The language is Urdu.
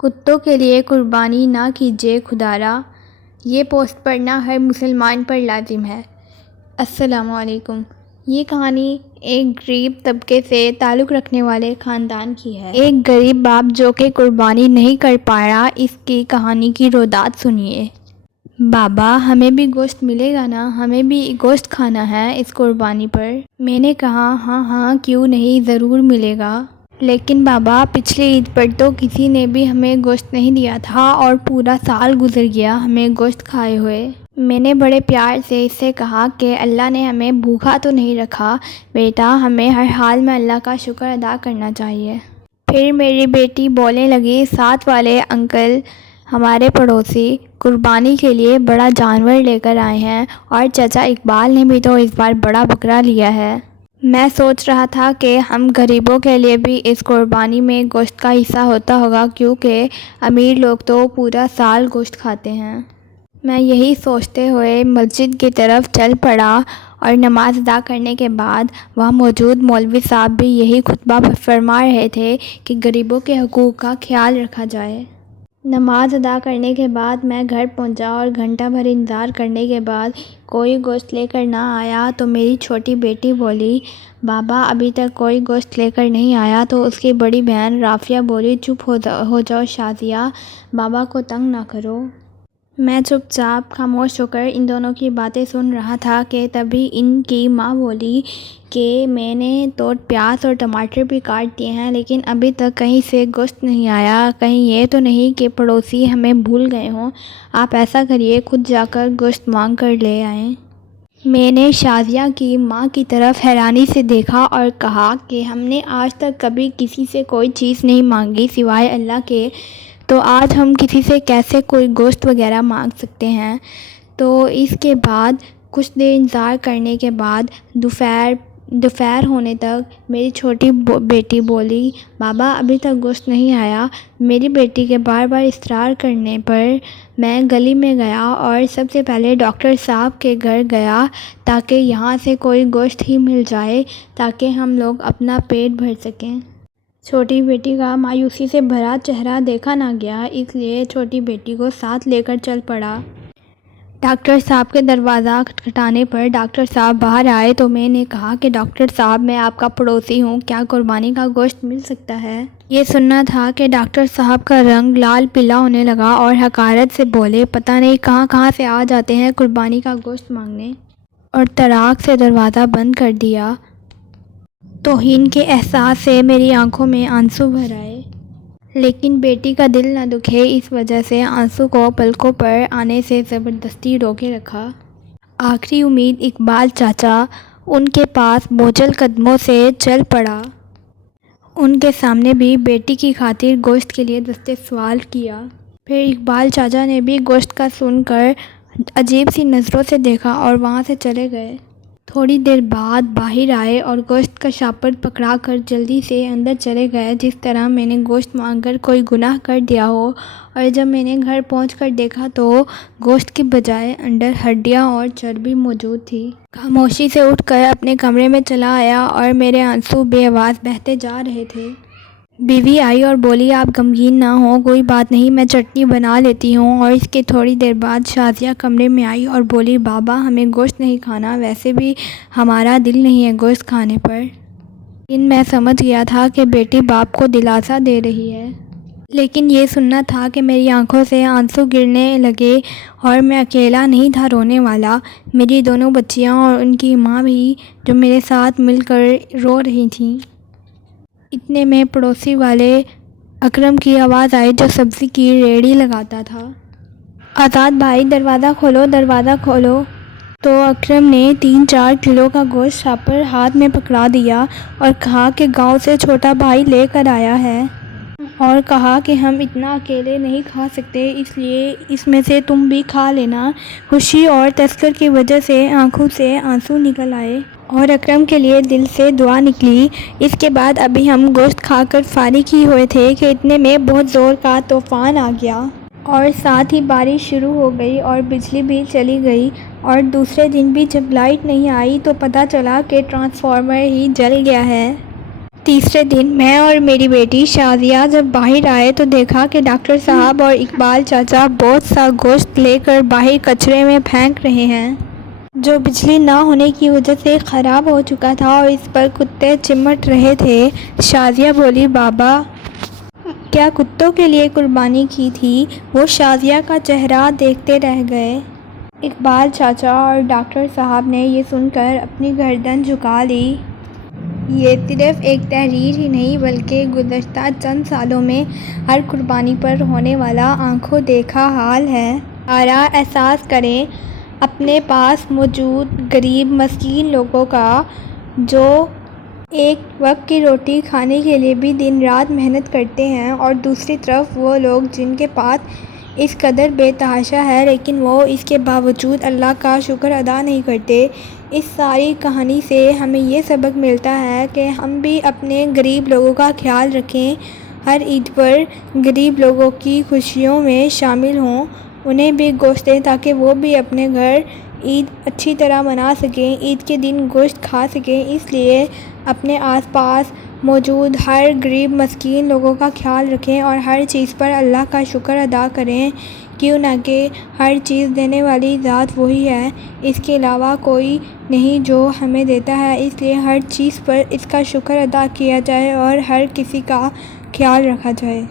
کتوں کے لیے قربانی نہ کیجیے خدارا، یہ پوسٹ پڑھنا ہر مسلمان پر لازم ہے۔ السلام علیکم۔ یہ کہانی ایک غریب طبقے سے تعلق رکھنے والے خاندان کی ہے۔ ایک غریب باپ جو کہ قربانی نہیں کر پایا، اس کی کہانی کی رودات سنیے۔ بابا، ہمیں بھی گوشت ملے گا نا؟ ہمیں بھی گوشت کھانا ہے اس قربانی پر۔ میں نے کہا ہاں ہاں کیوں نہیں، ضرور ملے گا۔ لیکن بابا، پچھلی عید پر تو کسی نے بھی ہمیں گوشت نہیں دیا تھا اور پورا سال گزر گیا ہمیں گوشت کھائے ہوئے۔ میں نے بڑے پیار سے اس سے کہا کہ اللہ نے ہمیں بھوکا تو نہیں رکھا بیٹا، ہمیں ہر حال میں اللہ کا شکر ادا کرنا چاہیے۔ پھر میری بیٹی بولنے لگی، ساتھ والے انکل ہمارے پڑوسی قربانی کے لیے بڑا جانور لے کر آئے ہیں اور چچا اقبال نے بھی تو اس بار بڑا بکرا لیا ہے۔ میں سوچ رہا تھا کہ ہم غریبوں کے لیے بھی اس قربانی میں گوشت کا حصہ ہوتا ہوگا، کیونکہ امیر لوگ تو پورا سال گوشت کھاتے ہیں۔ میں یہی سوچتے ہوئے مسجد کی طرف چل پڑا اور نماز ادا کرنے کے بعد وہاں موجود مولوی صاحب بھی یہی خطبہ فرما رہے تھے کہ غریبوں کے حقوق کا خیال رکھا جائے۔ نماز ادا کرنے کے بعد میں گھر پہنچا اور گھنٹہ بھر انتظار کرنے کے بعد کوئی گوشت لے کر نہ آیا تو میری چھوٹی بیٹی بولی، بابا ابھی تک کوئی گوشت لے کر نہیں آیا۔ تو اس کی بڑی بہن رافعہ بولی، چپ ہو جاؤ شازیہ، بابا کو تنگ نہ کرو۔ میں چپ چاپ خاموش ہو کر ان دونوں کی باتیں سن رہا تھا کہ تبھی ان کی ماں بولی کہ میں نے تو پیاز اور ٹماٹر بھی کاٹ دیے ہیں لیکن ابھی تک کہیں سے گوشت نہیں آیا، کہیں یہ تو نہیں کہ پڑوسی ہمیں بھول گئے ہوں؟ آپ ایسا کریے، خود جا کر گوشت مانگ کر لے آئیں۔ میں نے شازیہ کی ماں کی طرف حیرانی سے دیکھا اور کہا کہ ہم نے آج تک کبھی کسی سے کوئی چیز نہیں مانگی سوائے اللہ کے، تو آج ہم کسی سے کیسے کوئی گوشت وغیرہ مانگ سکتے ہیں؟ تو اس کے بعد کچھ دیر انتظار کرنے کے بعد دوپہر ہونے تک میری چھوٹی بیٹی بولی، بابا ابھی تک گوشت نہیں آیا۔ میری بیٹی کے بار بار اصرار کرنے پر میں گلی میں گیا اور سب سے پہلے ڈاکٹر صاحب کے گھر گیا تاکہ یہاں سے کوئی گوشت ہی مل جائے تاکہ ہم لوگ اپنا پیٹ بھر سکیں۔ چھوٹی بیٹی کا مایوسی سے بھرا چہرہ دیکھا نہ گیا، اس لیے چھوٹی بیٹی کو ساتھ لے کر چل پڑا۔ ڈاکٹر صاحب کے دروازہ کھٹکھٹانے پر ڈاکٹر صاحب باہر آئے تو میں نے کہا کہ ڈاکٹر صاحب میں آپ کا پڑوسی ہوں، کیا قربانی کا گوشت مل سکتا ہے؟ یہ سننا تھا کہ ڈاکٹر صاحب کا رنگ لال پیلا ہونے لگا اور حقارت سے بولے، پتہ نہیں کہاں سے آ جاتے ہیں قربانی کا گوشت مانگنے، اور طراق سے دروازہ بند کر دیا۔ توہین کے احساس سے میری آنکھوں میں آنسو بھر آئے، لیکن بیٹی کا دل نہ دکھے اس وجہ سے آنسو کو پلکوں پر آنے سے زبردستی روکے رکھا۔ آخری امید اقبال چاچا ان کے پاس بوجھل قدموں سے چل پڑا۔ ان کے سامنے بھی بیٹی کی خاطر گوشت کے لیے دستے سوال کیا۔ پھر اقبال چاچا نے بھی گوشت کا سن کر عجیب سی نظروں سے دیکھا اور وہاں سے چلے گئے۔ تھوڑی دیر بعد باہر آئے اور گوشت کا شاپر پکڑا کر جلدی سے اندر چلے گئے، جس طرح میں نے گوشت مانگ کر کوئی گناہ کر دیا ہو۔ اور جب میں نے گھر پہنچ کر دیکھا تو گوشت کے بجائے اندر ہڈیاں اور چربی موجود تھی۔ خاموشی سے اٹھ کر اپنے کمرے میں چلا آیا اور میرے آنسو بے آواز بہتے جا رہے تھے۔ بیوی آئی اور بولی، آپ غمگین نہ ہوں، کوئی بات نہیں، میں چٹنی بنا لیتی ہوں۔ اور اس کے تھوڑی دیر بعد شازیہ کمرے میں آئی اور بولی، بابا ہمیں گوشت نہیں کھانا، ویسے بھی ہمارا دل نہیں ہے گوشت کھانے پر۔ لیکن میں سمجھ گیا تھا کہ بیٹی باپ کو دلاسا دے رہی ہے۔ لیکن یہ سننا تھا کہ میری آنکھوں سے آنسو گرنے لگے اور میں اکیلا نہیں تھا رونے والا، میری دونوں بچیاں اور ان کی ماں بھی جو میرے ساتھ مل کر رو رہی تھیں۔ اتنے میں پڑوسی والے اکرم کی آواز آئی جو سبزی کی ریہڑی لگاتا تھا، آزاد بھائی دروازہ کھولو، دروازہ کھولو۔ تو اکرم نے 3-4 کلو کا گوشت شاپر ہاتھ میں پکڑا دیا اور کہا کہ گاؤں سے چھوٹا بھائی لے کر آیا ہے، اور کہا کہ ہم اتنا اکیلے نہیں کھا سکتے، اس لیے اس میں سے تم بھی کھا لینا۔ خوشی اور تذکر کی وجہ سے آنکھوں سے آنسو نکل آئے اور اکرم کے لیے دل سے دعا نکلی۔ اس کے بعد ابھی ہم گوشت کھا کر فارغ ہی ہوئے تھے کہ اتنے میں بہت زور کا طوفان آ گیا اور ساتھ ہی بارش شروع ہو گئی اور بجلی بھی چلی گئی، اور دوسرے دن بھی جب لائٹ نہیں آئی تو پتہ چلا کہ ٹرانسفارمر ہی جل گیا ہے۔ تیسرے دن میں اور میری بیٹی شازیہ جب باہر آئے تو دیکھا کہ ڈاکٹر صاحب اور اقبال چاچا بہت سا گوشت لے کر باہر کچرے میں پھینک رہے ہیں، جو بجلی نہ ہونے کی وجہ سے خراب ہو چکا تھا اور اس پر کتے چمٹ رہے تھے۔ شازیہ بولی، بابا کیا کتوں کے لیے قربانی کی تھی؟ وہ شازیہ کا چہرہ دیکھتے رہ گئے۔ اقبال چاچا اور ڈاکٹر صاحب نے یہ سن کر اپنی گردن جھکا لی۔ یہ صرف ایک تحریر ہی نہیں بلکہ گزشتہ چند سالوں میں ہر قربانی پر ہونے والا آنکھوں دیکھا حال ہے۔ ذرا احساس کریں اپنے پاس موجود غریب مسکین لوگوں کا، جو ایک وقت کی روٹی کھانے کے لیے بھی دن رات محنت کرتے ہیں، اور دوسری طرف وہ لوگ جن کے پاس اس قدر بے تحاشا ہے لیکن وہ اس کے باوجود اللہ کا شکر ادا نہیں کرتے۔ اس ساری کہانی سے ہمیں یہ سبق ملتا ہے کہ ہم بھی اپنے غریب لوگوں کا خیال رکھیں، ہر عید پر غریب لوگوں کی خوشیوں میں شامل ہوں، انہیں بھی گوشت دیں تاکہ وہ بھی اپنے گھر عید اچھی طرح منا سکیں، عید کے دن گوشت کھا سکیں۔ اس لیے اپنے آس پاس موجود ہر غریب مسکین لوگوں کا خیال رکھیں اور ہر چیز پر اللہ کا شکر ادا کریں، کیوں نہ کہ ہر چیز دینے والی ذات وہی ہے، اس کے علاوہ کوئی نہیں جو ہمیں دیتا ہے۔ اس لیے ہر چیز پر اس کا شکر ادا کیا جائے اور ہر کسی کا خیال رکھا جائے۔